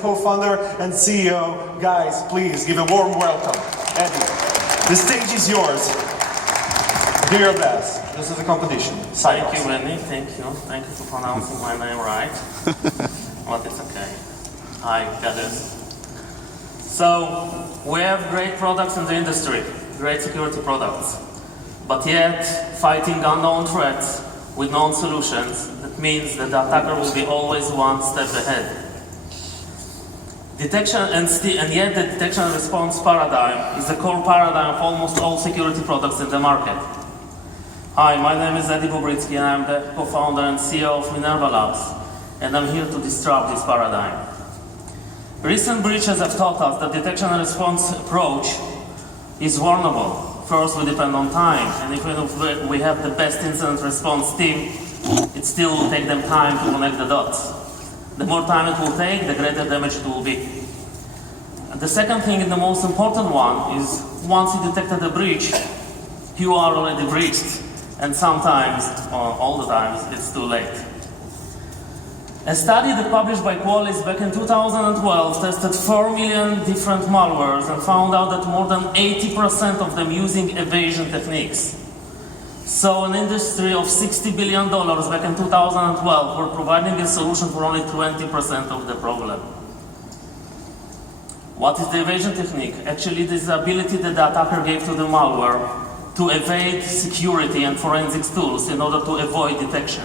co-founder and CEO. Guys, please give a warm welcome. Eddy, the stage is yours. Do your best. This is a competition. Thank you, Rennie. Thank you. Thank you for pronouncing my name right. But it's okay. I got it. So, we have great products in the industry, great security products. But yet, fighting unknown threats with known solutions, that means that the attacker will be always one step ahead. Detection and yet the detection and response paradigm is the core paradigm of almost all security products in the market. Hi, my name is Eddy Bobritsky and I'm the co-founder and CEO of Minerva Labs, and I'm here to disrupt this paradigm. Recent breaches have taught us that detection and response approach is vulnerable. First, we depend on time, and even if we have the best incident response team, it still will take them time to connect the dots. The more time it will take, the greater damage it will be. And the second thing, and the most important one, is once you detected a breach, you are already breached. And sometimes, or all the times, it's too late. A study that published by Qualys back in 2012 tested 4 million different malwares and found out that more than 80% of them using evasion techniques. So an industry of $60 billion back in 2012 were providing a solution for only 20% of the problem. What is the evasion technique? Actually, it is the ability that the attacker gave to the malware to evade security and forensics tools in order to avoid detection.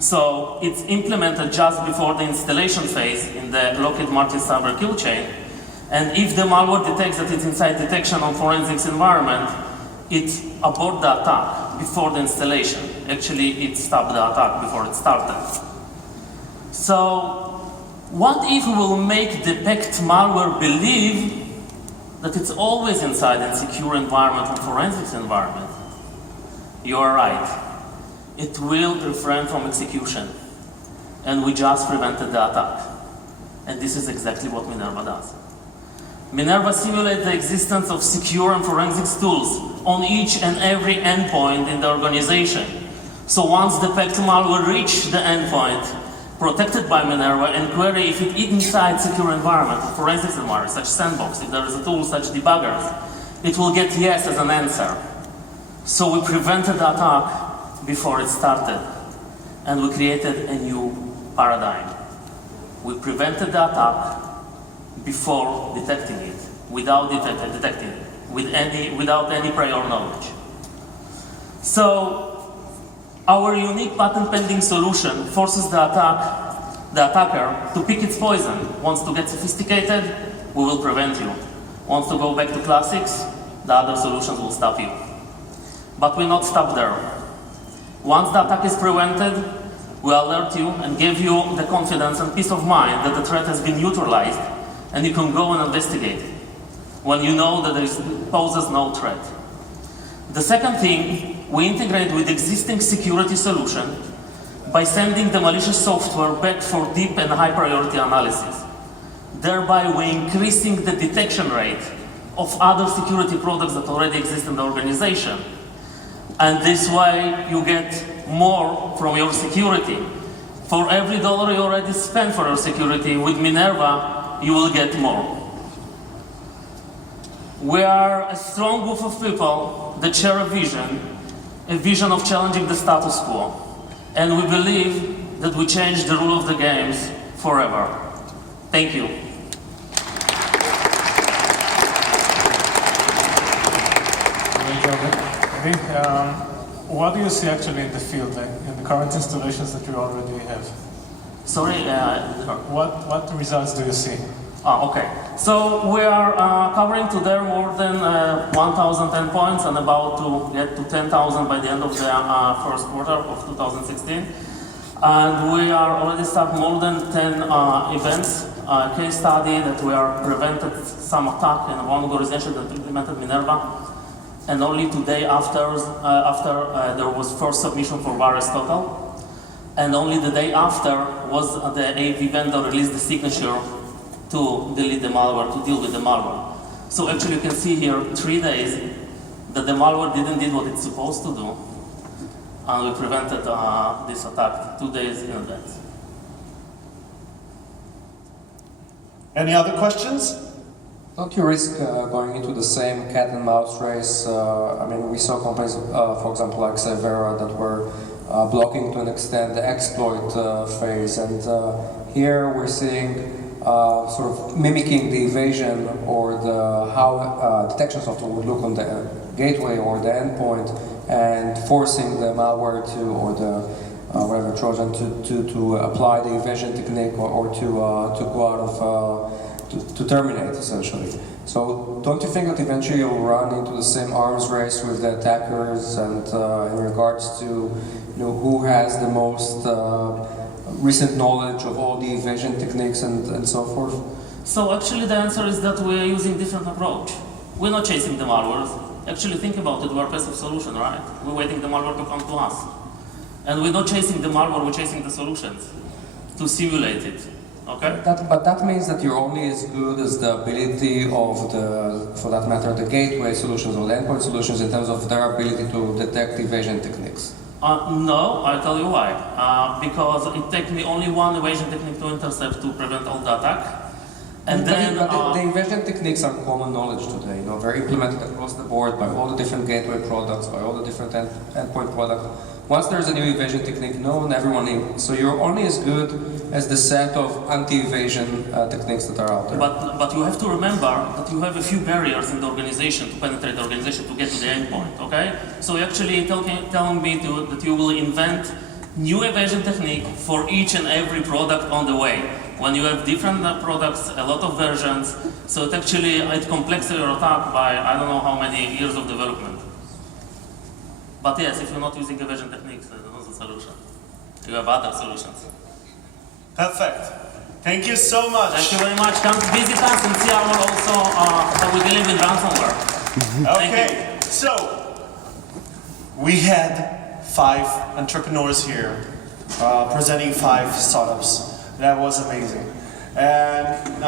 So it's implemented just before the installation phase in the Lockheed Martin cyber kill chain. And if the malware detects that it's inside detection on forensics environment, it aborts the attack before the installation. Actually, it stopped the attack before it started. So what if we will make detect malware believe that it's always inside a secure environment or forensics environment? You are right. It will refrain from execution. And we just prevented the attack. And this is exactly what Minerva does. Minerva simulates the existence of secure and forensics tools on each and every endpoint in the organization. So once the packed malware reaches the endpoint, protected by Minerva, and query if it is inside secure environment, forensics environment, such Sandbox, if there is a tool such debuggers, it will get yes as an answer. So we prevented the attack before it started, and we created a new paradigm. We prevented the attack before detecting it, without detecting it, without any prior knowledge. So our unique patent-pending solution forces the attacker to pick its poison. Wants to get sophisticated, we will prevent you. Wants to go back to classics, the other solutions will stop you. But we'll not stop there. Once the attack is prevented, we alert you and give you the confidence and peace of mind that the threat has been neutralized, and you can go and investigate when you know that it poses no threat. The second thing, we integrate with existing security solution by sending the malicious software back for deep and high priority analysis. Thereby, we're increasing the detection rate of other security products that already exist in the organization. And this way, you get more from your security. For every dollar you already spent for your security, with Minerva, you will get more. We are a strong group of people that share a vision of challenging the status quo. And we believe that we change the rule of the games forever. Thank you. What do you see actually in the field, in the current installations that you already have? Sorry? What results do you see? Okay. So we are covering today more than 1,000 endpoints and about to get to 10,000 by the end of the first quarter of 2016. And we are already start more than 10 events. Case study that we are prevented some attack in one organization that implemented Minerva. And only today after there was first submission for virus total. And only the day after was the AV vendor released the signature to delete the malware, to deal with the malware. So actually you can see here 3 days that the malware didn't do what it's supposed to do. And we prevented this attack 2 days in advance. Any other questions? Don't you risk going into the same cat and mouse race? I mean, we saw companies, for example, like Cyvera, that were blocking to an extent the exploit phase, and here we're seeing sort of mimicking the evasion or the how detection software would look on the gateway or the endpoint, and forcing the malware to, or the whatever Trojan to apply the evasion technique or to go out of to terminate essentially. So don't you think that eventually you'll run into the same arms race with the attackers, and in regards to who has the most recent knowledge of all the evasion techniques and so forth? So actually the answer is that we're using different approach. We're not chasing the malwares. Actually think about it, we're a passive solution, right? We're waiting the malware to come to us. And we're not chasing the malware, we're chasing the solutions to simulate it. Okay? But that means that you're only as good as the ability of the, for that matter, the gateway solutions or the endpoint solutions in terms of their ability to detect evasion techniques. No, I'll tell you why. Because it takes me only one evasion technique to intercept to prevent all the attack. And then, the evasion techniques are common knowledge today. They're implemented across the board by all the different gateway products, by all the different endpoint products. Once there's a new evasion technique known, everyone knows. So you're only as good as the set of anti-evasion techniques that are out there. But you have to remember that you have a few barriers in the organization to penetrate the organization to get to the endpoint, okay? So you're actually telling me that you will invent new evasion technique for each and every product on the way. When you have different products, a lot of versions, so it actually complexes your attack by I don't know how many years of development. But yes, if you're not using evasion techniques, that's not the solution. You have other solutions. Perfect. Thank you so much. Thank you very much. Come visit us and see our also how we deal with ransomware. Okay, so we had 5 entrepreneurs here presenting 5 startups. That was amazing. And